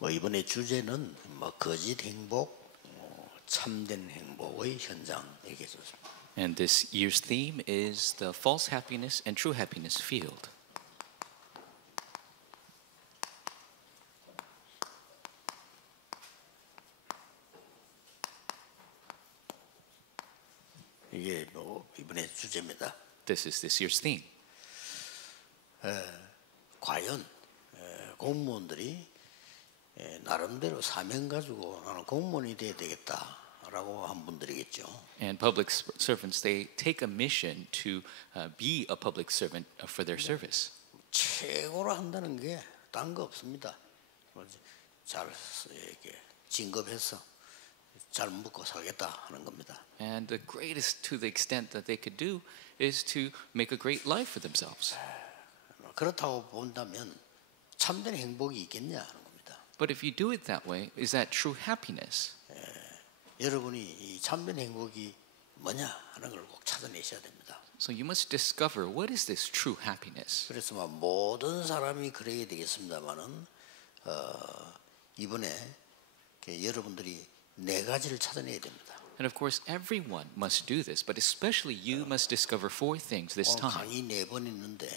뭐 이번에 주제는 뭐 거짓 행복, 참된 행복의 현장 얘기해줬습니다. And this year's theme is the false happiness and true happiness field. 이게 뭐 이번에 주제입니다. This is this year's theme. 과연 공무원들이 나름대로 사명 가지고 나는 공무원이 돼야 되겠다라고 한 분들이겠죠. And public servants, they take a mission to be a public servant for their service. 최고로 한다는 게 딴 거 없습니다. 잘 이렇게 진급해서 잘 먹고 살겠다 하는 겁니다. And the greatest to the extent that they could do is to make a great life for themselves. 그렇다고 본다면 참된 행복이 있겠냐 하는 겁니다. But if you do it that way, is that true happiness? 여러분이 이 참된 행복이 뭐냐 하는 걸 꼭 찾아내셔야 됩니다. So you must discover what is this true happiness. 그래서 모든 사람이 그래야 되겠습니다만은 이번에 여러분들이 네 가지를 찾아내야 됩니다. And of course, everyone must do this, but especially you must discover four things this 오늘 time. 강의 4번 있는데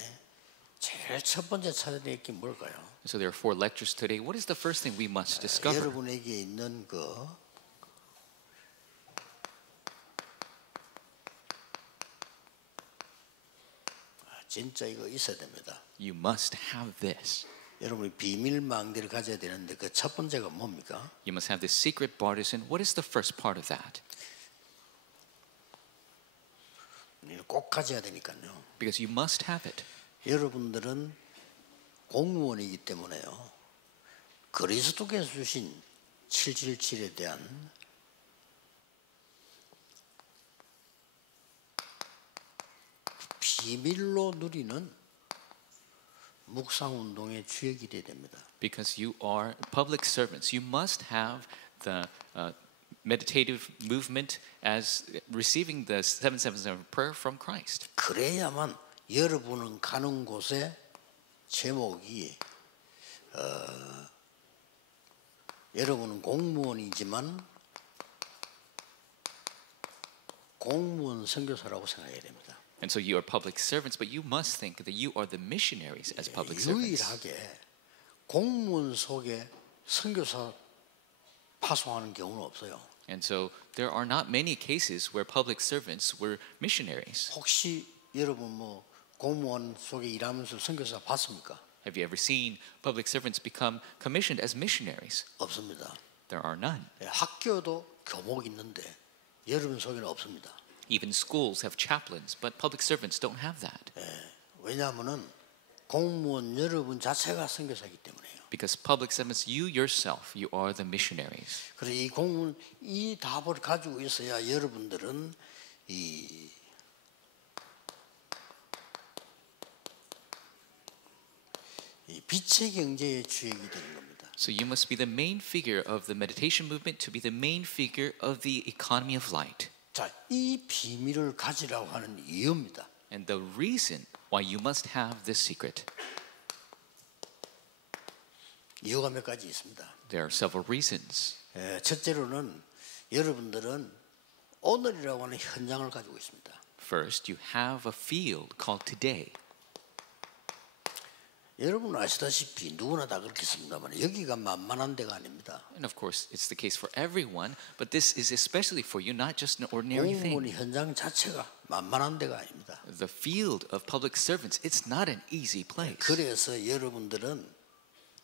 제일 첫 번째 찾아낼 게 뭘까요? So there are four lectures today. What is the first thing we must discover? 여러분에게 있는 진짜 이거 있어야 됩니다. You must have this. 여러분이 비밀 망대를 가져야 되는데 그 첫 번째가 뭡니까? You must have this secret partisan. What is the first part of that? 꼭 가져야 되니까요. Because you must have it. 여러분들은 공무원이기 때문에요. 그리스도께서 주신 777에 대한 비밀로 누리는 묵상운동의 주역이 되어야 됩니다. Because you are public servants, you must have the meditative movement as receiving the 777 prayer from Christ. 그래야만 여러분은 가는 곳에 제목이 여러분은 공무원이지만 공무원 선교사라고 생각해야 됩니다. And so you are public servants, but you must think that you are the missionaries as public servants. 유일하게 공무원 속에 선교사 파송하는 경우는 없어요. And so there are not many cases where public servants were missionaries. 혹시 여러분 뭐 공무원 속에 일하면서 선교사 봤습니까? Have you ever seen public servants become commissioned as missionaries? 없습니다. There are none. 학교도 교목 있는데 여러분 속에는 없습니다. Even schools have chaplains, but public servants don't have that. 왜냐하면은 공무원 여러분 자체가 선교사이기 때문에요. Because public servants, you yourself, you are the missionaries. 그래서 이 공무원 이 답을 가지고 있어야 여러분들은 이 빛의 경제의 주역이 되는 겁니다. So you must be the main figure of the meditation movement to be the main figure of the economy of light. 자, 이 비밀을 가지라고 하는 이유입니다. And the reason why you must have this secret. 이유가 몇 가지 있습니다. There are several reasons. 첫째로는 여러분들은 오늘이라고 하는 현장을 가지고 있습니다. First, you have a field called today. 여러분 아시다시피 누구나 다 그렇겠습니다만 여기가 만만한 데가 아닙니다. And of course, it's the case for everyone, but this is especially for you, not just an ordinary 공무원 thing. 현장 자체가 만만한 데가 아닙니다. The field of public servants, it's not an easy place. 그래서 여러분들은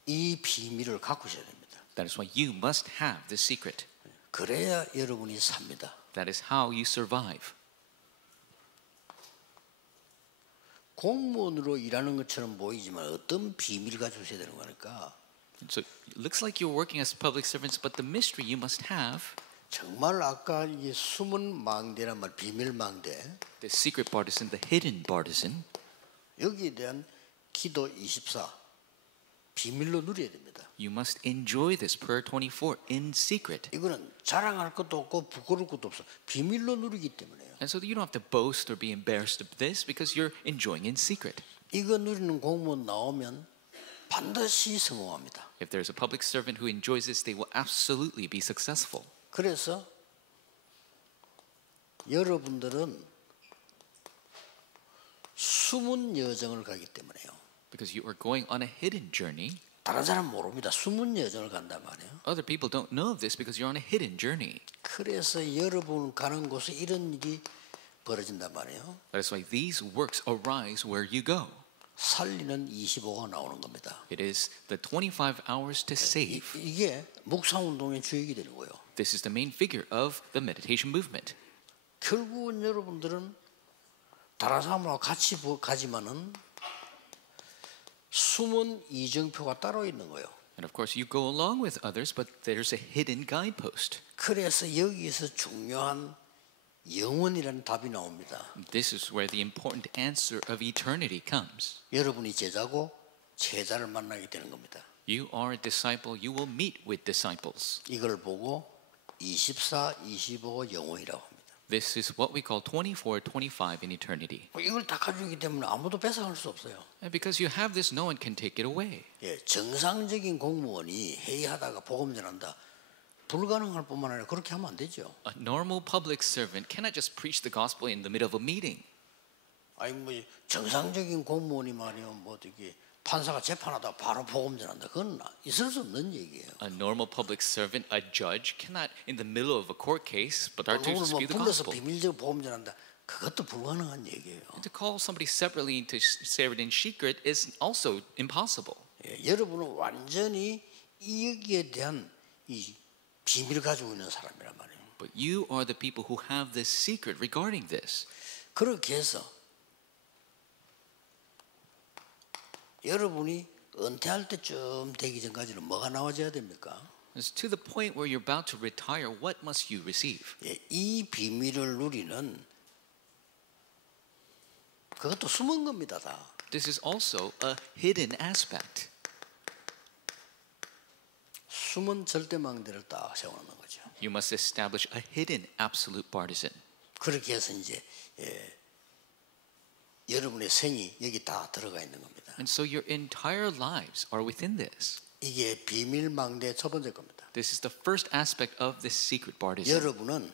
이 비밀을 갖고 있어야 됩니다. That is why you must have this secret. 그래야 여러분이 삽니다. That is how you survive. 공무원으로 일하는 것처럼 보이지만 어떤 비밀을 가지고 있어야 되는 거니까 So it looks like you're working as public servants, but the mystery you must have, 정말 아까 이게 숨은 망대란 말, 비밀 망대 the secret partisan, the hidden partisan, 여기에 대한 기도 24 비밀로 누려야 됩니다. you must enjoy this prayer 24 in secret. 이거는 자랑할 것도 없고 부끄러울 것도 없어. 비밀로 누리기 때문에요. And so you don't have to boast or be embarrassed of this because you're enjoying in secret. 이거 누리는 공무원 나오면 반드시 성공합니다. If there's a public servant who enjoys this, they will absolutely be successful. 그래서 여러분들은 숨은 여정을 가기 때문에요. Because you are going on a hidden journey. 다른 사람 모릅니다. 숨은 여정을 간단 말이에요. Other people don't know of this because you're on a hidden journey. 그래서 여러분 가는 곳에 이런 일이 벌어진단 말이에요. That's why these works arise where you go. 살리는 25가 나오는 겁니다. It is the 25 hours to save. 이게 묵상운동의 주역이 되는 거예요. This is the main figure of the meditation movement. 결국은 여러분들은 다른 사람하고 같이 가지만은 숨은 이정표가 따로 있는 거예요. And of course, you go along with others, but there's a hidden guidepost. 그래서 여기서 중요한 영원이라는 답이 나옵니다. This is where the important answer of eternity comes. 여러분이 제자고 제자를 만나게 되는 겁니다. You are a disciple, you will meet with disciples. 이걸 보고 24, 25 영원이라고 합니다. This is what we call 24, 25 in eternity. 이걸 다 가지고 있기 때문에 아무도 뺏어갈 수 없어요. And because you have this, no one can take it away. 예, 정상적인 공무원이 회의하다가 복음 전한다. 불가능할 뿐만 아니라 그렇게 하면 안 되죠. A normal public servant cannot just preach the gospel in the middle of a meeting. 아니 뭐 정상적인 공무원이 말이요, 뭐 어떻게 판사가 재판하다 바로 복음 전한다. 그건 있을 수 없는 얘기예요. A normal public servant, a judge, cannot in the middle of a court case, but are to 오늘 뭐 speak the 불러서 gospel. 비밀적 복음 전한다. 그것도 불가능한 얘기예요. And to call somebody separately to say it in secret is also impossible. 예, 여러분은 완전히 여기에 대한 이 비밀을 가지고 있는 사람이란 말이에요. But you are the people who have this secret regarding this. 그렇게 해서 여러분이 은퇴할 때쯤 되기 전까지는 뭐가 나와줘야 됩니까? It's to the point where you're about to retire, what must you receive? 예, 이 비밀을 누리는 그것도 숨은 겁니다. 다. This is also a hidden aspect. 숨은 절대망대를 딱 세워놓는 거죠. You must establish a hidden absolute partisan. 그렇게 해서 이제 여러분의 생이 여기 다 들어가 있는 겁니다. And so your entire lives are within this. 이게 비밀망대의 첫 번째 겁니다. This is the first aspect of this secret partisan. 여러분은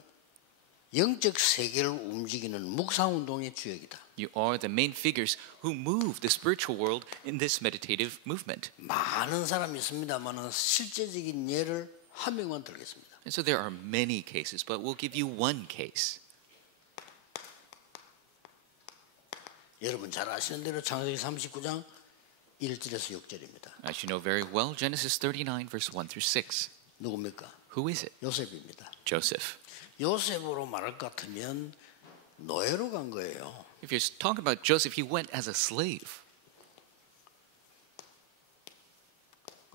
영적 세계를 움직이는 묵상운동의 주역이다. You are the main figures who move the spiritual world in this meditative movement. 많은 사람이 있습니다만은 실제적인 예를 한 명만 들겠습니다. And so there are many cases, but we'll give you one case. 여러분 잘 아시는 대로 창세기 39장 1절에서 6절입니다. As you know very well, Genesis 39, verse 1 through 6. 누굽니까? Who is it? 요셉입니다. Joseph. 요셉으로 말할 것 같으면 노예로 간 거예요. If you're talking about Joseph, he went as a slave.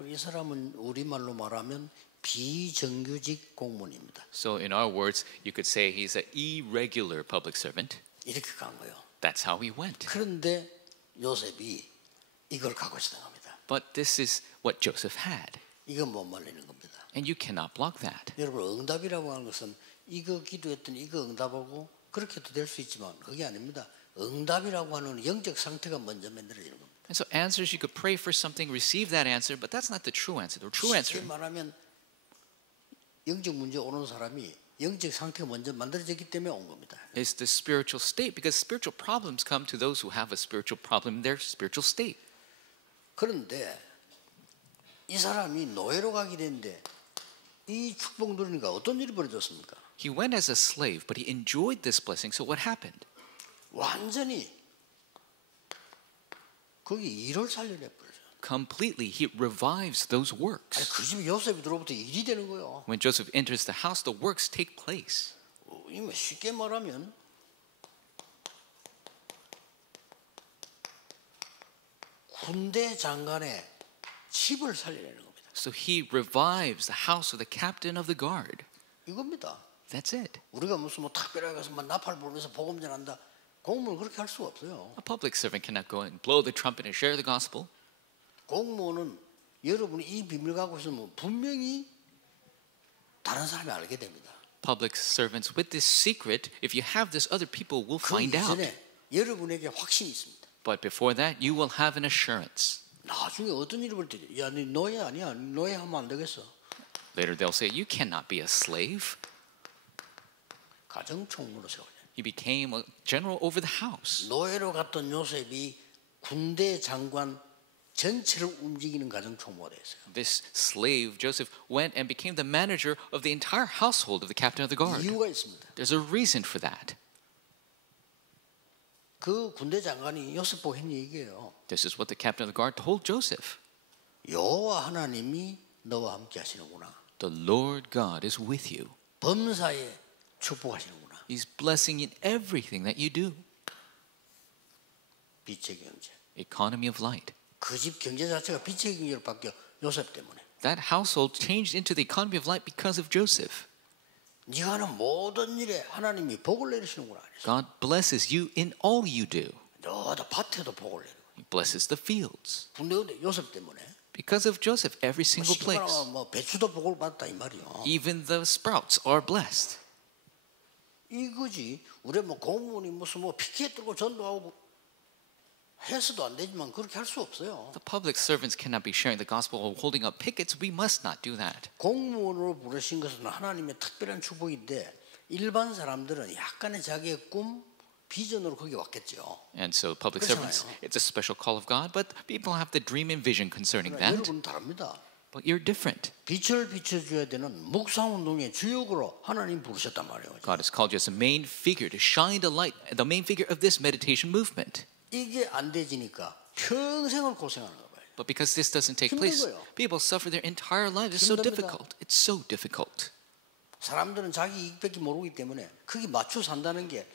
이 사람은 우리말로 말하면 비정규직 공무원입니다. So in our words, you could say he's an irregular public servant. 이렇게 간 거예요. That's how he went. 그런데 요셉이 이걸 갖고 있었던 겁니다. But this is what Joseph had. 이건 못 말리는 겁니다. And you cannot block that. 여러분 응답이라고 하는 것은 이거 기도했더니 이거 응답하고 그렇게도 될 수 있지만 그게 아닙니다. 응답이라고 하는 영적 상태가 먼저 만들어지는 겁니다. And so answers, you could pray for something, receive that answer, but that's not the true answer. The true answer 쉽게 말하면 영적 문제 오는 사람이 영적 상태가 먼저 만들어졌기 때문에 온 겁니다. is the spiritual state, because spiritual problems come to those who have a spiritual problem in their spiritual state. 그런데 이 사람이 노예로 가게 됐는데 이 축복 누리니까 어떤 일이 벌어졌습니까? He went as a slave, but he enjoyed this blessing. So what happened? 완전히 거기 일을 살려내 버려요. Completely, he revives those 아니 works. 그 집에 요셉이 들어오부터 일이 되는 거예요. When Joseph enters the house, the works take place. 이뭐 쉽게 말하면 군대 장관의 집을 살려내는 겁니다. So he revives the house of the captain of the guard. 이겁니다. That's it. 우리가 무슨 뭐 특별하게 가서 막 나팔 불면서 복음 전한다. 공무원 그렇게 할 수가 없어요. A public servant cannot go and blow the trumpet and share the gospel. 공무원은 여러분이 이 비밀 갖고 있으면 분명히 다른 사람이 알게 됩니다. Public servants with this secret, if you have this, other people will 그 find out. 이전에 여러분에게 확신이 있습니다. But before that, you will have an assurance. 나중에 어떤 일이 볼 때, 야, 네 노예 아니야? 노예 하면 안 되겠어. Later they'll say, you cannot be a slave. 가정총무로 세워요. He became a general over the house. 노예로 갔던 요셉이 군대 장관 전체를 움직이는 가정총무가 됐어요. This slave, Joseph, went and became the manager of the entire household of the captain of the guard. 이유가 있습니다. There's a reason for that. 그 군대 장관이 요셉 보고 했는 얘기예요. This is what the captain of the guard told Joseph. 여호와 하나님이 너와 함께 하시는구나. The Lord God is with you. 범사에 축복하시는구나. He's blessing in everything that you do. 빛의 경제. Economy of light. 그 집 경제 자체가 빛의 경제로 바뀌어 요셉 때문에. That household changed into the economy of light because of Joseph. 네가 하는 모든 일에 하나님이 복을 내리시는구나. God blesses you in all you do. 너도 밭에도 복을 내리고. He blesses the fields. 근데 요셉 때문에. Because of Joseph, every single place. 뭐 배추도 복을 받다 이 말이요. Even the sprouts are blessed. 이거지. 우리 뭐 공무원이 무슨 뭐 피켓 들고 전도하고 해서도 안 되지만 그렇게 할 수 없어요. The public servants cannot be sharing the gospel or holding up pickets. We must not do that. 공무원으로 부르신 것은 하나님의 특별한 축복인데 일반 사람들은 약간의 자기의 꿈, 비전으로 거기 왔겠죠. And so public 그렇잖아요. servants, it's a special call of God, but people have the dream and vision concerning 그러나 that. 여러분은 다릅니다. But you're different. 빛을 비춰줘야 되는 묵상운동의 주역으로 하나님 부르셨단 말이에요. God has called you as a main figure to shine the light, the main figure of this meditation movement. 이게 안 되지니까 평생을 고생하는 거 봐요. But because this doesn't take place, 힘든 거예요. people suffer their entire lives. It's so 힘듭니다. difficult. It's so difficult. 사람들은 자기 이익밖에 모르기 때문에 거기 맞춰 산다는 게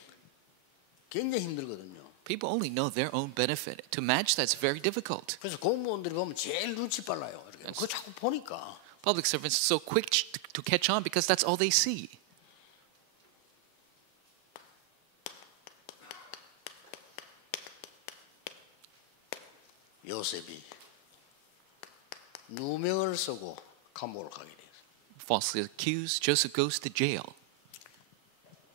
굉장히 힘들거든요. People only know their own benefit. To match that's very difficult. 그래서 공무원들이 보면 제일 눈치 빨라요. 이렇게. 그거 자꾸 보니까 Public servants are so quick to catch on because that's all they see. 요셉이 누명을 쓰고 감옥으로 가게 돼요. Falsely accused, Joseph goes to jail.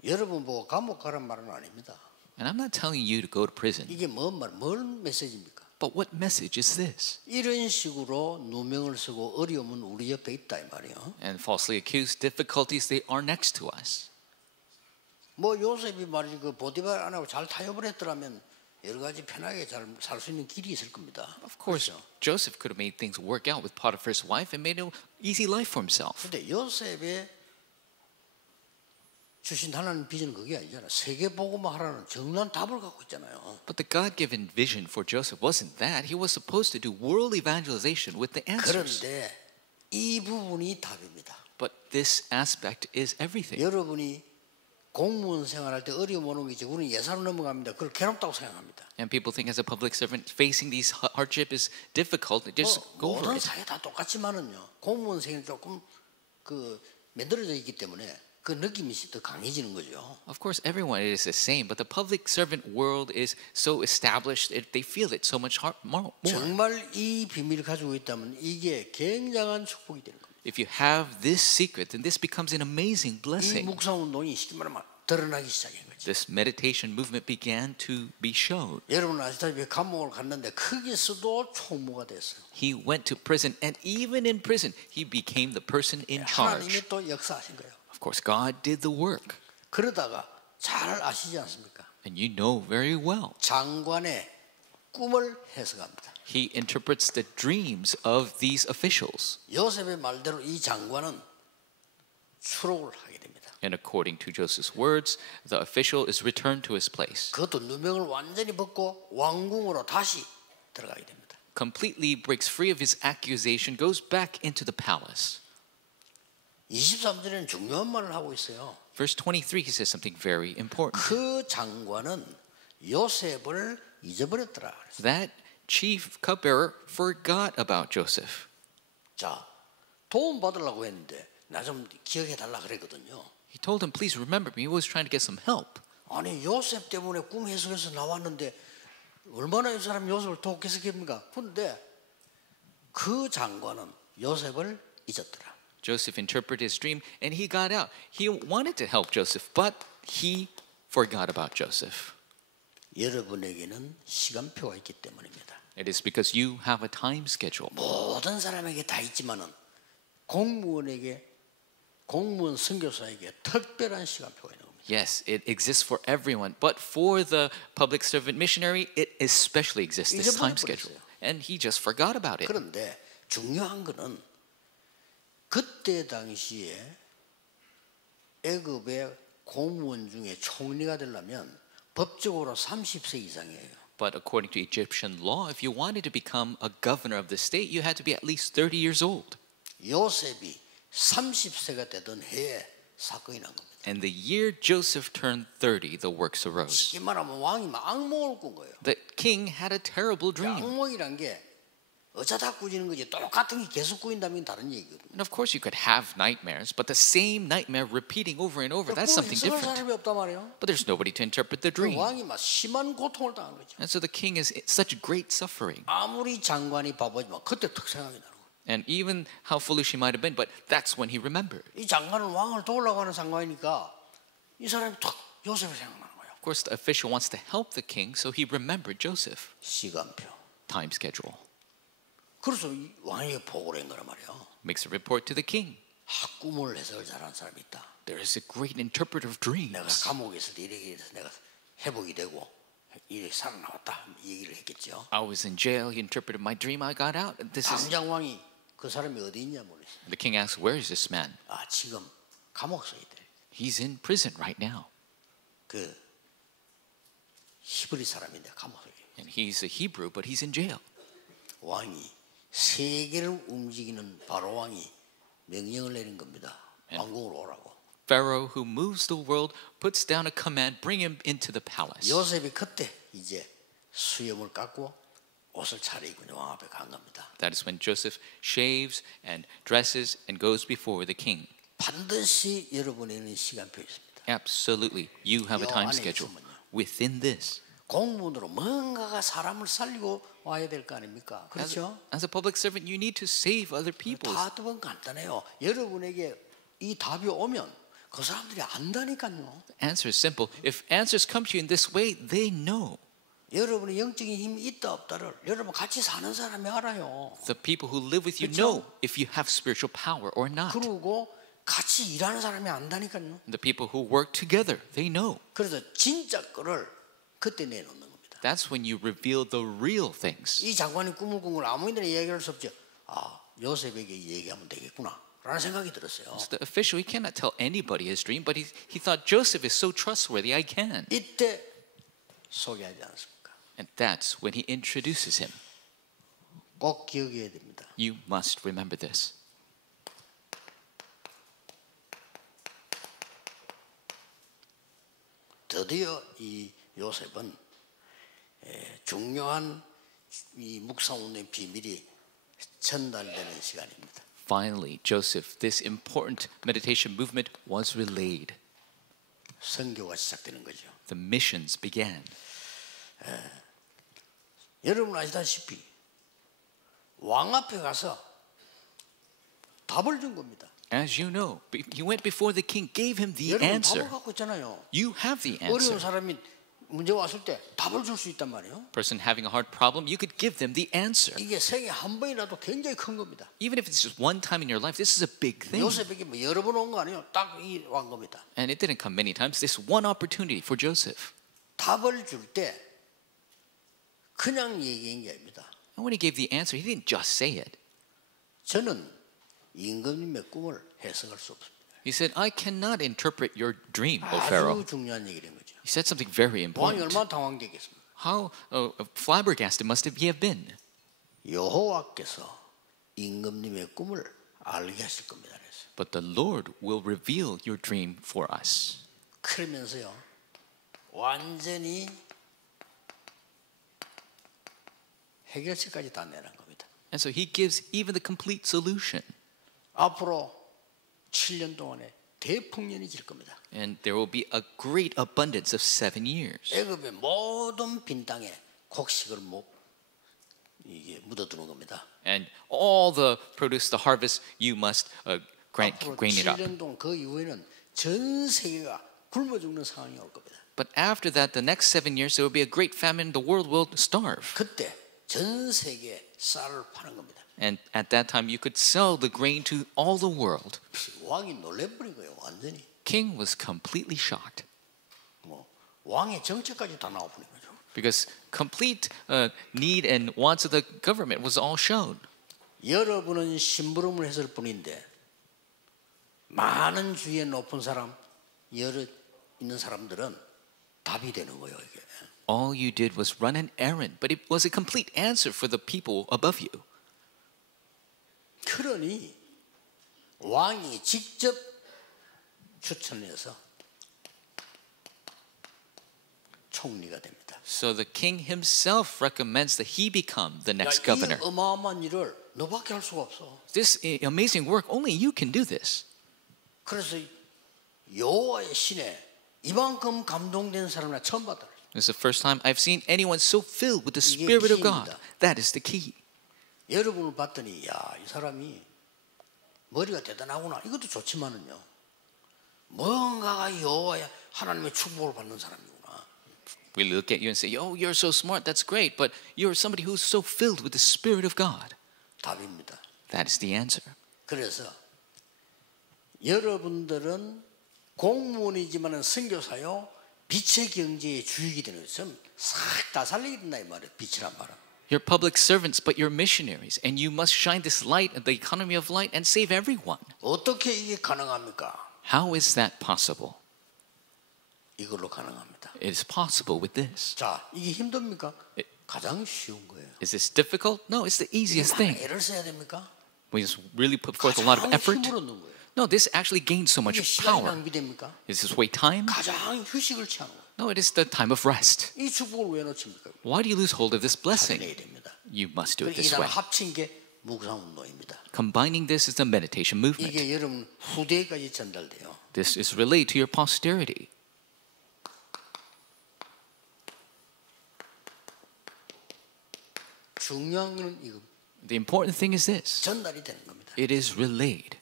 여러분 보고 감옥 가란 말은 아닙니다. And I'm not telling you to go to prison. 이게 뭔 메시지입니까? But what message is this? 이런 식으로 누명을 쓰고 어려움은 우리 옆에 있다 이 말이에요. And falsely accused, difficulties, they are next to us. 뭐 요셉이 말이지 그 보디발 안하고 잘 타협을 했더라면 여러 가지 편하게 잘 살 수 있는 길이 있을 겁니다. Of course, 그렇죠? Joseph could have made things work out with Potiphar's wife and made an easy life for himself. 근데 요셉의 주신 하나님 비전은 그게 아니잖아요. 세계 복음화 하라는 정난 답을 갖고 있잖아요. But the God-given vision for Joseph wasn't that. He was supposed to do world evangelization with the answers. 그런데 이 부분이 답입니다. But this aspect is everything. 여러분이 공무원 생활할 때 어려움 오는 게 이제 우리는 예산을 넘어갑니다. 그걸 괴롭다고 생각합니다. And people think as a public servant, facing these hardship is difficult. Just go over 모든 it. 사회 다 똑같지만은요. 공무원 생활 조금 그 만들어져 있기 때문에 그 느낌이 더 강해지는 거죠. Of course, everyone is the same, but the public servant world is so established, they feel it so much more. 정말 이 비밀을 가지고 있다면 이게 굉장한 축복이 되는 겁니다. If you have this secret, then this becomes an amazing 이 blessing. 묵상 운동이 쉽게 말하면 드러나기 시작한 거죠. This meditation movement began to be shown. 여러분 아시다시피 감옥을 갔는데 거기서도 총무가 됐어요. He went to prison, and even in prison, he became the person in charge. 하나님이 또 역사하신 거예요. Of course, God did the work, 그러다가 잘 아시지 않습니까? and you know very well. 장관의 꿈을 해석합니다. He interprets the dreams of these officials. 요셉의 말대로 이 장관은 추록을 하게 됩니다. And according to Joseph's words, the official is returned to his place. 그것도 누명을 완전히 벗고 왕궁으로 다시 들어가게 됩니다. Completely breaks free of his accusation, goes back into the palace. 23절에는 중요한 말을 하고 있어요. Verse 23, he says something very important. 그 장관은 요셉을 잊어버렸더라. That chief cupbearer forgot about Joseph. 자, 도움 받으려고 했는데 나 좀 기억해 달라 그랬거든요. He told him, please remember me. He was trying to get some help. 아니 요셉 때문에 꿈 해석해서 나왔는데 얼마나 이 사람 요셉을 돕게 했겠습니까? 근데 그 장관은 요셉을 잊었더라. Joseph interpreted his dream and he got out. He wanted to help Joseph, but he forgot about Joseph. 여러분에게는 시간표가 있기 때문입니다. It is because you have a time schedule. 모든 사람에게 다 있지만은 공무원에게 공무원 선교사에게 특별한 시간표가 있는 겁니다. Yes, it exists for everyone, but for the public servant missionary, it especially exists, this time schedule. And he just forgot about it. 그런데 중요한 거는 그때 당시에 애굽의 공무원 중에 총리가 되려면 법적으로 30세 이상이에요. But according to Egyptian law, if you wanted to become a governor of the state, you had to be at least 30 years old. 요셉이 30세가 되던 해에 사건이 난 겁니다. And the year Joseph turned 30, the works arose. 쉽게 말하면 왕이 막 악몽을 꾼 거예요. The king had a terrible dream. 악몽이란 게 어쩌다 꾸지는 거지 똑같은 게 계속 꾸인다면 다른 얘기거든요. And of course, you could have nightmares, but the same nightmare repeating over and over, that's something 해석할 different. 사람이 없단 말이에요. But there's nobody to interpret the 그 dream. 왕이 막 심한 고통을 당한 거죠. And so the king is in such great suffering. 아무리 장관이 바보지만 그때 특 생각이 나는 거예요. And even how foolish he might have been, but that's when he remembered. 이 장관은 왕을 도우려고 하는 장관이니까 이 사람이 툭 요셉을 생각나는 거예요. Of course, the official wants to help the king, so he remembered Joseph. 시간표. Time schedule. 그래서 이 왕에게 보고를 한 거란 말이에요. Makes a report to the king. 꿈을 해석을 잘하는 사람이 있다. There is a great interpreter of 내가 dreams. 감옥에 있을 때 이렇게 해서 내가 회복이 되고 이렇게 살아나왔다 얘기를 했겠죠. I was in jail. He interpreted my dream. I got out. And this is. 당장 왕이 그 사람이 어디 있냐 모르겠어요. The king asks, "Where is this man?" 아 지금 감옥에 있대. He's in prison right now, 그 히브리 사람인데 감옥에. and he's a Hebrew, but he's in jail. 왕이 세계를 움직이는 바로 왕이 명령을 내린 겁니다. 왕궁으로 오라고. Pharaoh, who moves the world, puts down a command: bring him into the palace. 요셉이 그때 이제 수염을 깎고 옷을 차리고 왕 앞에 간 겁니다. That is when Joseph shaves and dresses and goes before the king. 반드시 여러분에는 시간표 있습니다. Absolutely, you have a 요 time 안에 schedule. 있으면요. Within this, 공무원으로 뭔가가 사람을 살리고 와야 될 거 아닙니까? 그렇죠? as a public servant, you need to save other people. 답은 간단해요. 여러분에게 이 답이 오면 그 사람들이 안다니까요. The answer is simple. If answers come to you in this way, they know. 여러분의 영적인 힘이 있다 없다를 여러분 같이 사는 사람이 알아요. The people who live with you 그렇죠? know if you have spiritual power or not. 그리고 같이 일하는 사람이 안다니까요. The people who work together, they know. 그래서 진짜 거를 그때 내놓는 겁니다. That's when you reveal the real things. 이 장관이 꿈을 꾼 걸 아무인데나 얘기할 수 없죠. 아 요셉에게 얘기하면 되겠구나 라는 생각이 들었어요. So the official, he cannot tell anybody his dream, but he thought Joseph is so trustworthy, I can. 이때 소개하지 않습니까? And that's when he introduces him. 꼭 기억해야 됩니다. You must remember this. 드디어 이 요셉은 중요한 이 묵상운동의 비밀이 전달되는 시간입니다. Finally, Joseph, this important meditation movement was relayed. 선교가 시작되는 거죠. The missions began. 여러분 아시다시피 왕 앞에 가서 답을 준 겁니다. As you know, he went before the king, gave him the 여러분 answer. 답을 갖고 있잖아요. You have the 어려운 answer. 사람이 문제 왔을 때 답을 줄 수 있단 말이에요. Person having a hard problem, you could give them the answer. 이게 생애 한 번이라도 굉장히 큰 겁니다. Even if it's just one time in your life, this is a big thing. 요셉에게 뭐 여러 번 온 거 아니에요. 딱 이 왕 겁니다. And it didn't come many times. This one opportunity for Joseph. 답을 줄 때 그냥 얘기한 게 아닙니다. And when he gave the answer, he didn't just say it. 저는 임금님의 꿈을 해석할 수 없습니다. He said, I cannot interpret your dream, O 아주 Pharaoh. 중요한 얘기를 한 거죠. He said something very 왕이 important. 얼마나 당황되겠습니까? How flabbergasted must he have been? 여호와께서 임금님의 꿈을 알게 하실 겁니다. 그래서. But the Lord will reveal your dream for us. 그러면서요 완전히 해결책까지 다 내는 겁니다. And so he gives even the complete solution. 앞으로 7년 동안에 대풍년이 질 겁니다. And there will be a great abundance of 7 years. 애굽의 모든 빈 땅에 곡식을 이게 묻어두는 겁니다. And all the produce, the harvest, you must 앞으로 grain it up. 7년 동안 그 이후에는 전 세계가 굶어 죽는 상황이 올 겁니다. But after that, the next 7 years, there will be a great famine. The world will starve. 그때 전 세계에 쌀을 파는 겁니다. And at that time, you could sell the grain to all the world. 왕이 놀래버린 거예요, 완전히. King was completely shocked 뭐 왕의 정책까지 다 나와버린 거죠. because complete need and wants of the government was all shown. 여러분은 심부름을 했을 뿐인데 많은 주위에 높은 사람, 여러 있는 사람들은 답이 되는 거예요, 이게. All you did was run an errand, but it was a complete answer for the people above you. 그러니 왕이 직접 추천해서 총리가 됩니다. So the king himself recommends that he become the next 이 governor. 어마어마한 일을 너밖에 할 수가 없어. This amazing work, only you can do this. 그래서 여호와의 신에 이만큼 감동된 사람을 나 처음 봤다. This is the first time I've seen anyone so filled with the 이게 Spirit of God. 키입니다. That is the key. 여러분을 봤더니 야, 이 사람이 머리가 대단하구나. 이것도 좋지만은요. 뭔가가 여호와의 하나님의 축복을 받는 사람이구나. We look at you and say, "Oh, you're so smart. That's great." But you're somebody who's so filled with the Spirit of God. 답입니다. That is the answer. 그래서 여러분들은 공무원이지만은 선교사요 빛의 경제의 주역이 되는 것은 싹 다 살리게 된다 이 말이에요. 빛이란 말은. You're public servants, but you're missionaries, and you must shine this light, the economy of light, and save everyone. 어떻게 이게 가능합니까? How is that possible? 이걸로 가능합니다. It is possible with this. 자, 이게 힘듭니까? 가장 쉬운 거예요. Is this difficult? No, it's the easiest 많은 thing. 애를 써야 됩니까? We just really put forth a lot of 가장 effort. 힘을 얻는 거예요. No, this actually gains so much 이게 시간이 power. 낭비됩니까? Is this wait time? 가장 휴식을 취하는 거예요. No, it is the time of rest. 이 축복을 왜 놓칩니까? Why do you lose hold of this blessing? 살려야 됩니다. You must do it 이게 this 다 way. 합친 게 묵상운동입니다. Combining this is the meditation movement. 이게 여러분 후대까지 전달돼요. This is relayed to your posterity. 중요한 건 이거 The important thing is this. 전달이 되는 겁니다. It is relayed.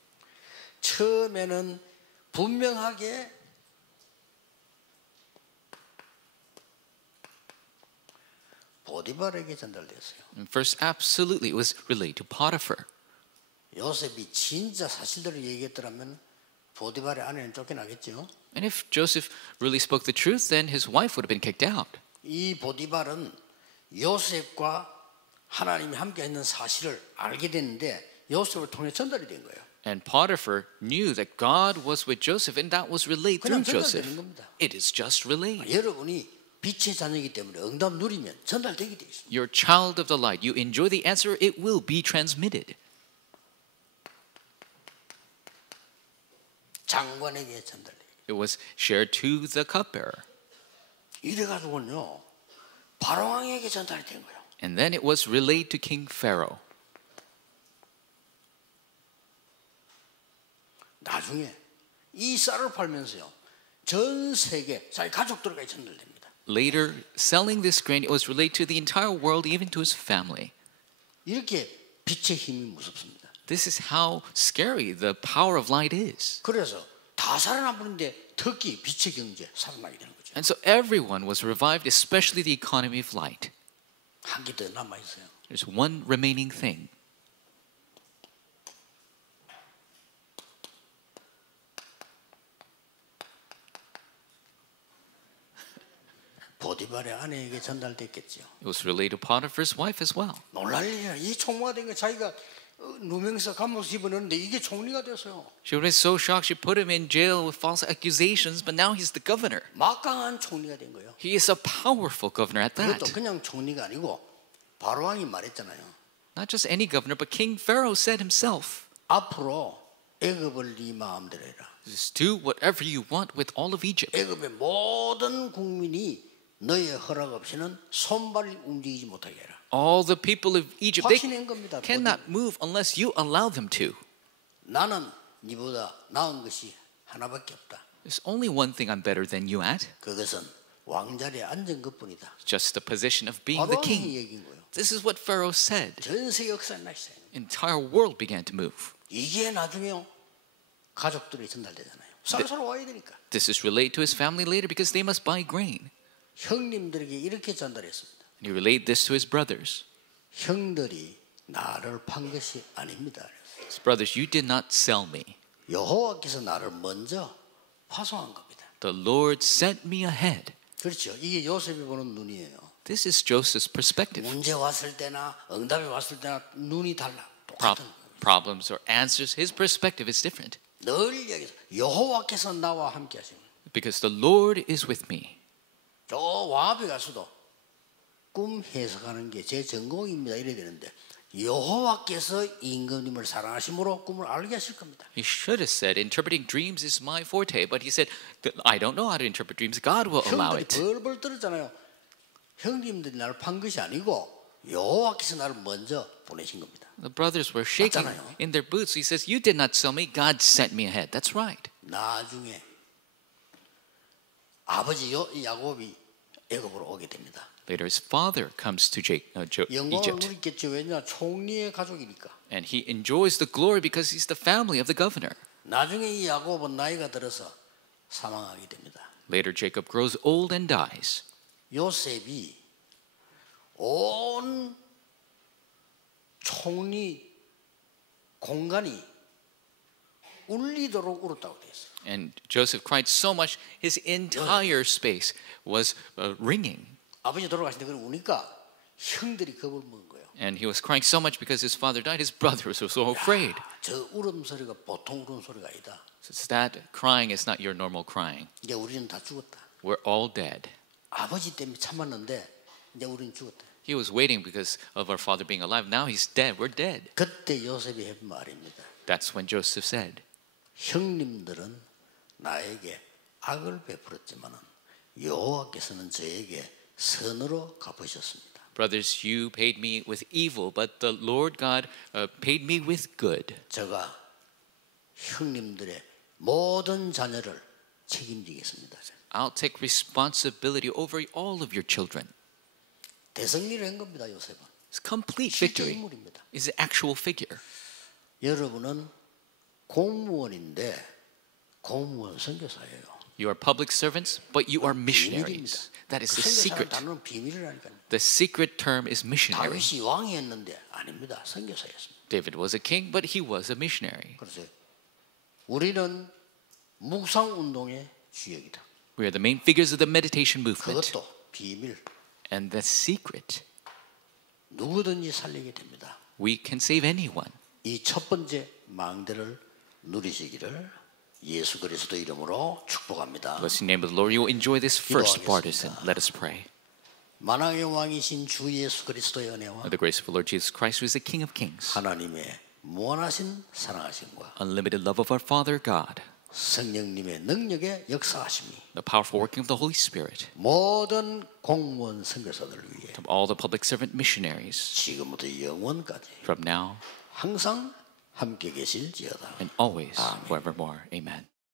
처음에는 분명하게 보디발에게 전달됐어요. And first, absolutely, it was relayed to Potiphar. 요셉이 진짜 사실대로 얘기했더라면 보디발의 아내는 쫓겨나겠죠. And if Joseph really spoke the truth, then his wife would have been kicked out. 이 보디발은 요셉과 하나님이 함께 있는 사실을 알게 됐는데 요셉을 통해 전달이 된 거예요. And Potiphar knew that God was with Joseph, and that was relayed through 그냥 전달되는 Joseph. 겁니다. It is just relayed. 여러분이 빛의 자녀이기 때문에 응답 누리면 전달되게 돼 있습니다. You're a child of the light. You enjoy the answer, it will be transmitted. 장관에게 전달돼요. It was shared to the cupbearer. 이래가지고는요 바로왕에게 전달이 된 거예요. And then it was relayed to King Pharaoh. 나중에 이 쌀을 팔면서요 전 세계 자기 가족들에게 전달됩니다. Later, selling this grain, it was relayed to the entire world, even to his family. 이렇게 빛의 힘이 무섭습니다. This is how scary the power of light is. 그래서 다 살아남는데 특히 빛의 경제 살아나게 되는 거죠. And so everyone was revived, especially the economy of light. 한 개 더 남아 있어요. There's one remaining thing. 보디발의 아내에게 전달됐겠죠. It was relayed to Potiphar's wife as well. 놀랄 일이야. 이 총무가 된 거 자기가 누명서 감옥에 집어넣는데 이게 총리가 됐어요. She was so shocked, she put him in jail with false accusations, but now he's the governor. 막강한 총리가 된 거예요. He is a powerful governor at 그것도 that. 그냥 총리가 아니고 바로왕이 말했잖아요. Not just any governor, but King Pharaoh said himself, 앞으로 애굽을 네 마음대로 해라. just do whatever you want with all of Egypt. 애굽의 모든 국민이 너의 허락 없이는 손발이 움직이지 못하게 해라. All the people of Egypt, they 확신한 겁니다. cannot move unless you allow them to. 나는 네보다 나은 것이 하나밖에 없다. There's only one thing I'm better than you at. 그것은 왕자리에 앉은 것뿐이다. Just the position of being the 바로왕이 king. 얘기인 거예요. This is what Pharaoh said. 전 세계 역사에 나시어요. Entire world began to move. 이게 나중에요 가족들이 전달되잖아요. 서로 와야 되니까. This is relayed to his family later because they must buy grain. 형님들에게 이렇게 전달했습니다. And he relayed this to his brothers. 형들이 나를 판 것이 아닙니다. So, brothers, you did not sell me. 여호와께서 나를 먼저 파송한 겁니다. The Lord sent me ahead. 그렇죠. 이게 요셉이 보는 눈이에요. This is Joseph's perspective. 문제 왔을 때나 응답이 왔을 때나 눈이 달라. Pro- 똑같은. problems or answers, his perspective is different. 늘 얘기해서 여호와께서 나와 함께 하십니다. Because the Lord is with me. 저 와합에 가서도 꿈 해석하는 게 제 전공입니다. 이래야 되는데 여호와께서 임금님을 사랑하심으로 꿈을 알게 하실 겁니다. He should have said, interpreting dreams is my forte, but he said, I don't know how to interpret dreams. God will allow 형들이 it. 벌벌 떨었잖아요. 형님들이 나를 판 것이 아니고 여호와께서 나를 먼저 보내신 겁니다. The brothers were shaking 맞잖아요. in their boots. He says, you did not sell me. God sent me ahead. That's right. 나중에 아버지 야곱이 애굽으로 오게 됩니다. Later, his father comes to 영광을 Egypt, 누리겠죠. 왜냐? 총리의 가족이니까. and he enjoys the glory because he's the family of the governor. 나중에 이 야곱은 나이가 들어서 사망하게 됩니다. Later, Jacob grows old and dies. 요셉이 온 총리 공간이 울리도록 울었다고 되어 있어요. And Joseph cried so much, his entire space was ringing. 아버지 돌아가신 데 그걸 우니까 형들이 겁을 먹은 거예요. And he was crying so much because his father died, his brothers were so afraid. 저 울음소리가 보통 울음소리가 아니다. So that crying is not your normal crying. 이제 우리는 다 죽었다. We're all dead. 아버지 때문에 참았는데 이제 우리는 죽었다. He was waiting because of our father being alive. Now he's dead. We're dead. 그때 요셉이 한 말입니다. That's when Joseph said, 형님들은 나에게 악을 베풀었지만은 여호와께서는 저에게 선으로 갚으셨습니다. brothers, you paid me with evil, but the Lord God paid me with good. 제가 형님들의 모든 자녀를 책임지겠습니다. I'll take responsibility over all of your children. 대승리를 한 겁니다. 요셉은. It's complete 실제 victory. 인물입니다. It's an actual figure. 여러분은 공무원인데 공무원 선교사예요. You are public servants, but you are missionaries. That is the secret. 단어는 비밀이라니까요. The secret term is missionary. 다윗이 왕이었는데 아닙니다. 선교사였습니다. David was a king, but he was a missionary. 그래서 우리는 묵상 운동의 주역이다. We are the main figures of the meditation movement. 그것도 비밀. And the secret, 누구든지 살리게 됩니다. we can save anyone. 이 첫 번째 망대를 누리시기를 예수 그리스도 이름으로 축복합니다. Bless the name of the Lord. You will enjoy this first partisan. 기도하겠습니다. Let us pray. 만왕의 왕이신 주 예수 그리스도의 은혜와 The grace of the Lord Jesus Christ, who is the King of Kings, 하나님의 무한하신 사랑하심과 unlimited love of our Father God, 성령님의 능력의 역사하심이 the powerful working of the Holy Spirit, 모든 공무원 선교사들을 위해 to all the public servant missionaries, 지금부터 영원까지 from now 항상 함께 계실지어다. and always, forevermore. Amen.